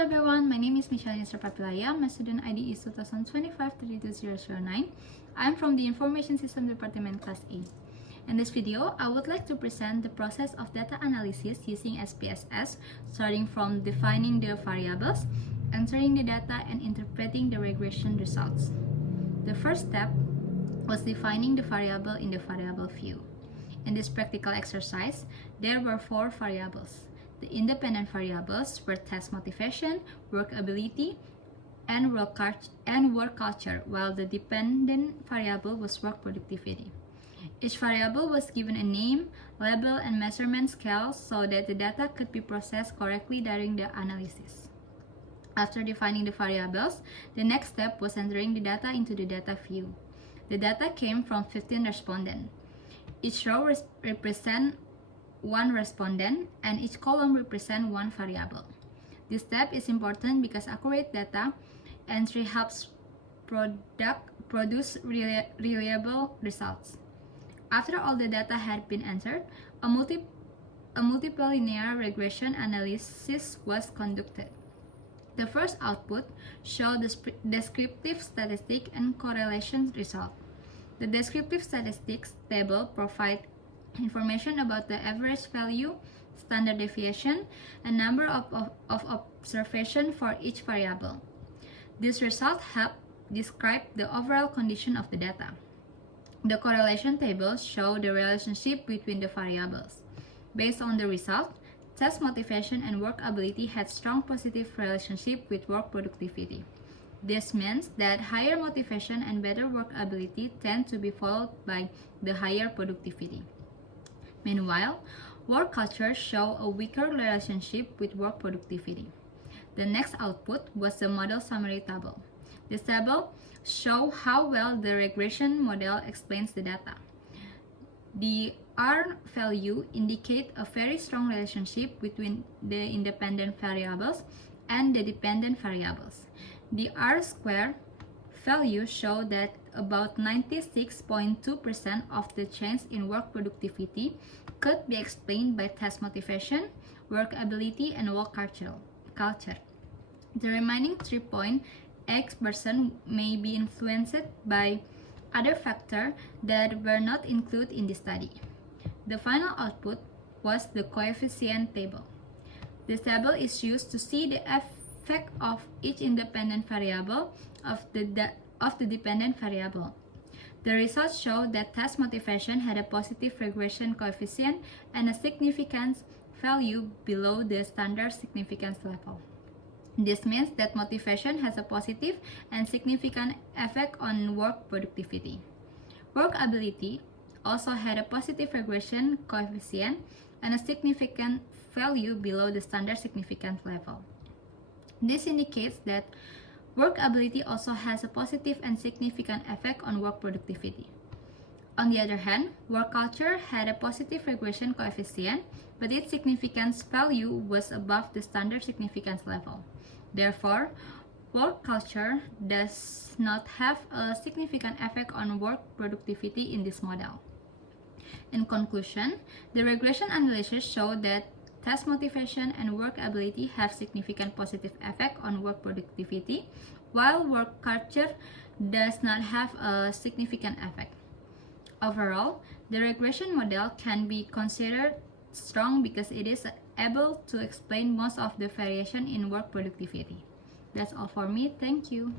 everyone, my name is Michelle Papilaya. My student ID is 2025-32009. I'm from the Information System Department Class A. In this video, I would like to present the process of data analysis using SPSS, starting from defining the variables, entering the data, and interpreting the regression results. The first step was defining the variable in the variable view. In this practical exercise, there were 4 variables. The independent variables were test motivation, work ability, and work culture, while the dependent variable was work productivity. Each variable was given a name, label, and measurement scale so that the data could be processed correctly during the analysis. After defining the variables, the next step was entering the data into the data view. The data came from 15 respondents. Each row represents one respondent, and each column represents one variable. This step is important because accurate data entry helps produce reliable results. After all the data had been entered, a multiple linear regression analysis was conducted. The first output showed the descriptive statistic and correlation result. The descriptive statistics table provides information about the average value, standard deviation, and number of observations for each variable. This result help describe the overall condition of the data. The correlation tables show the relationship between the variables. Based on the result, test motivation and work ability had strong positive relationship with work productivity. This means that higher motivation and better work ability tend to be followed by the higher productivity. Meanwhile, work culture show a weaker relationship with work productivity. The next output was the model summary table. This table shows how well the regression model explains the data. The R value indicate a very strong relationship between the independent variables and the dependent variables. The R-squared value show that about 96.2% of the change in work productivity could be explained by test motivation, work ability, and work culture. The remaining 3.X% may be influenced by other factors that were not included in the study. The final output was the coefficient table. This table is used to see the effect of each independent variable of the dependent variable. The results show that test motivation had a positive regression coefficient and a significance value below the standard significance level. This means that motivation has a positive and significant effect on work productivity. Work ability also had a positive regression coefficient and a significant value below the standard significance level. This indicates that work ability also has a positive and significant effect on work productivity. On the other hand, work culture had a positive regression coefficient, but its significance value was above the standard significance level. Therefore, work culture does not have a significant effect on work productivity in this model. In conclusion, the regression analysis showed that test motivation and work ability have significant positive effect on work productivity, while work culture does not have a significant effect. Overall, the regression model can be considered strong because it is able to explain most of the variation in work productivity. That's all for me. Thank you.